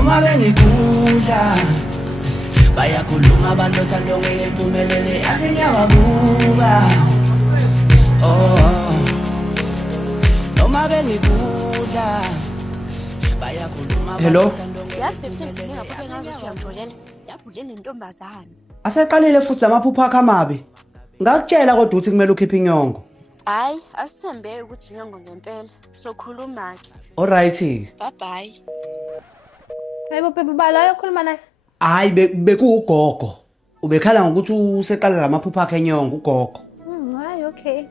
noma bengikudla bayakhuluma abantu othando ngeke liphumelele yazi ngiyababuka oh noma bengikudla bayakhuluma Hello? Yazi babe ngingaphoke ngazo siyamjolela yabhule nentombazana. Aseqalile futhi lamaphupho akho amabi. Ngakutshela kodwa ukuthi kumele ukhiphe inyongo. Hayi asithembe ukuthi inyongo ngempela sokhuluma ke. Alright. Bye bye. Hayibo babe bala uyokhuluma naye. Hayi bekugogo. Ubekhala ngokuthi useqala lamaphupho akhe enyongo ugogo. Hayi okay.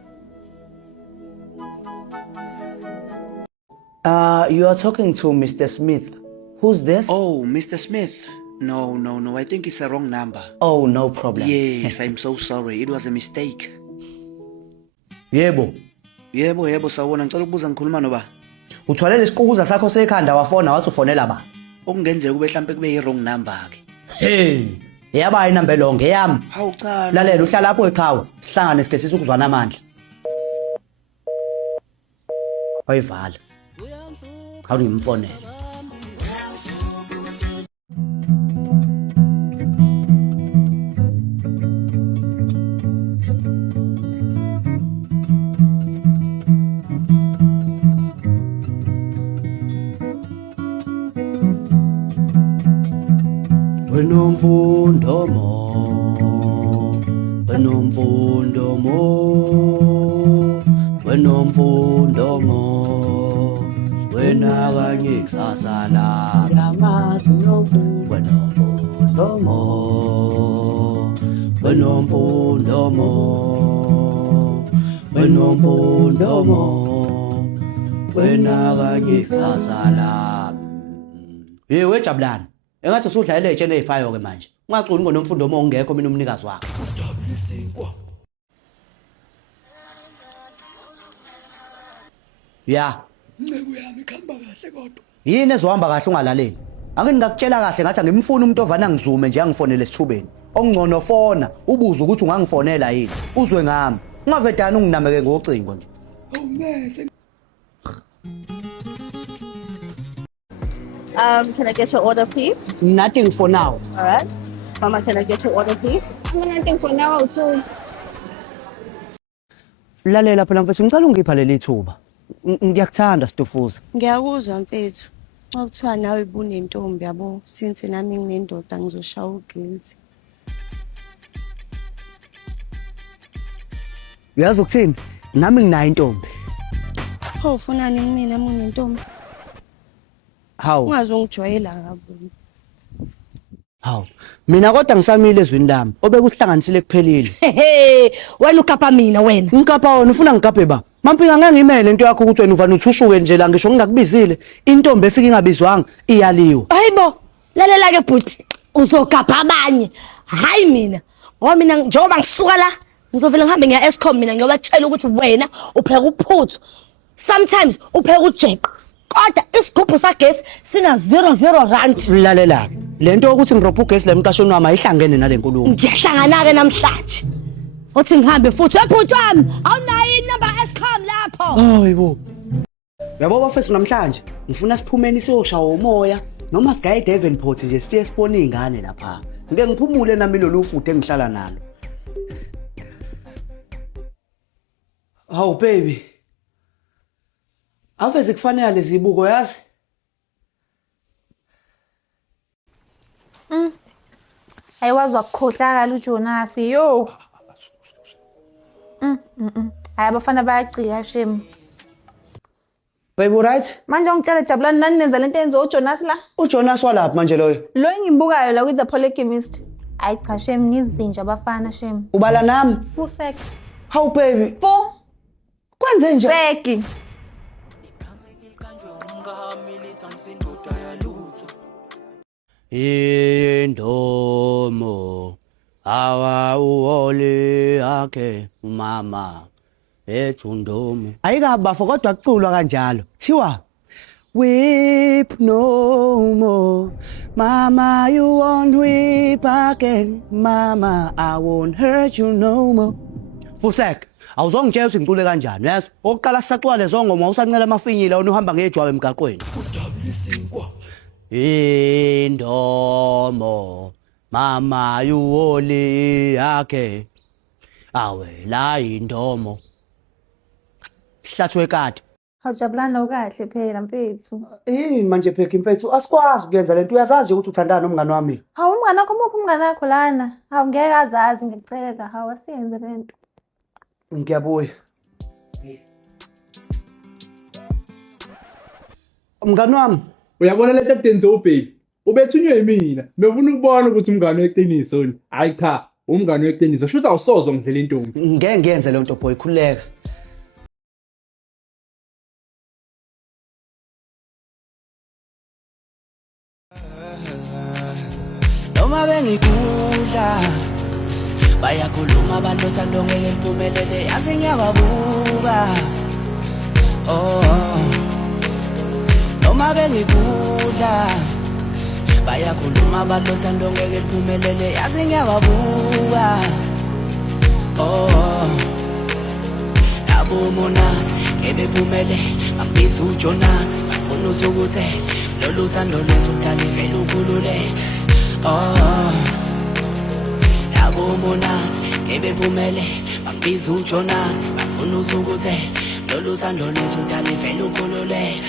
You are talking to Mr. Smith. Who's this? oh Mr. Smith no I think it's a wrong number Oh, no problem. yes I'm so sorry it was a mistake Yebo. yebo sawona ngicela ukubuza ngikhuluma noba Uthwalele isiqukuza sakho sekhanda wafona wathi ufonela ba. okungenzeka kube mhlambe kube yi wrong number ke Hey, yaba inamba lonke yami. hawu cha Lalela uhlala lapho eqhawe. Sihlangane sike sithi ukuzwana amandla. Wayivala. Awungimfonela. Wenomfundo mo wena kanye kusasa la yamazi wenomfundo mo wena kanye kusasa la wejabulani engathi usudlalela etshene ezifayo ke manje ungacuni ngonomfundo omo ongekho mina umnikazi wakhe ya ncebo yami ikhamba kahle kodwa yini ezohamba kahle ungalaleli ake ngakutshela kahle ngathi ngimfuna umuntu ovana ngizume nje angifonele esithubeni okungcono fona ubuze ukuthi ungangifonela yini uzwe ngami ungavedana unginameke ngocingo nje awungese Can I get your order please? nothing for now. All right. Mama, can I get your order please? Nothing for now too. Lalela phela mfethu ngicela ungipha leli thuba ngiyakuthanda Sitofuza Ngiyakuzwa mfethu. Okuthiwa nawe bunentombi yabo since nami nginendoda ngizoshaya uguilty. uyazi ukuthini nami nginayo intombi Pho ufunani kumina munentombi? hawu Ungazongijwayela ngabo. hawu mina kodwa ngisamile ezwini lami obekuhlanganisile kuphelile Hey, wena ukapa mina wena. ngikapha wona ufuna ngikaphe ba mampinga ngeke ngimele into yakho ukuthi wena uvana uthushuke nje la ngisho ngingakubizile intombi efika ingabizwanga iyaliwa Hayibo, lalela ke bhuti. Uzogapha abanye. Hayi mina. Ngoba mina njengoba ngisuka la, ngizovela ngihambe ngiya Eskom mina ngiyobatshela ukuthi wena upheka uphuthu. Sometimes upheka ujeqo. Kodwa isigubhu sagesi sina 00 rand. lalela lento ukuthi ngirobha ugesi lemqashweni wami ayihlangene nalenkulumo Ngiyahlangana ke namhlanje. Uthi ngihambe futhi webhuti wami, awunayo inamba Eskom lapho. hayibo yabo bafethu namhlanje ngifuna siphumeni siyoshaya umoya noma sigaye eDevonport nje sifike sibone izingane lapha ngeke ngiphumule nami lolu futhi engihlala nalo hawu baby aveze kufanele lezibuko yazi Ayiwazi wakukhohlakala uJonas yo. Hayi abafana bayagcika shem. baby right Manje ungitshela Jabulani nani nenza lento enzo uJonas la? uJonas walapha manje loyo Lo engimbukayo la with the polygamist. Hayi cha shem nizinja abafana shem. ubala nami Usek. hawu baby Fo. kwenze nje Beki. indomo awa uole akhe mama ethundomo ayikabafo kodwa kuculwa kanjalo kuthiwa weep no more mama you won't weep again mama I won't hurt you no more Fusek awuzongitshela ukuthi ngicule kanjani yazi oqala sisacwala lezo ngoma usancela amafinyila wona uhamba ngejwabe emgaqweni udabula isinkwa indomo mama yuwoli yakhe awela indomo hlathwe kade. Awujabulana kahle phela mfethu. Manje phekha mfethu asikwazi ukuyenza lento uyazazi ukuthi uthandana nomngane wami. Hawu umngane wakho muphi umngane wakho lana? Hawu ngeke azazi ngikucela. Hawu asiyenze lento. Ngiyabuya. Mngane wami Uyabona lento edenze ubheki. Ubethunywe yimina. Befuna ukubona ukuthi umngane weqiniso ni. Hayi cha, umngane weqiniso. Shuthi awusozwa ngizela intombi. ngeke ngiyenze le nto boy khuleka. Noma bengikudla bayakhuluma abantu othando ngeke liphumelele yazi ngiyababuka noma bengikudla bayakhuluma abantu othando ngeke liphumelele yazi ngiyababuka abomonasi ngebephumele ambiza uJonas bafuna ukuthi lolu thando lwethu utalivela ukhululeke abomonasi ngebephumele ambiza uJonas bafuna ukuthi lolu thando lwethu utalivela ukhululeke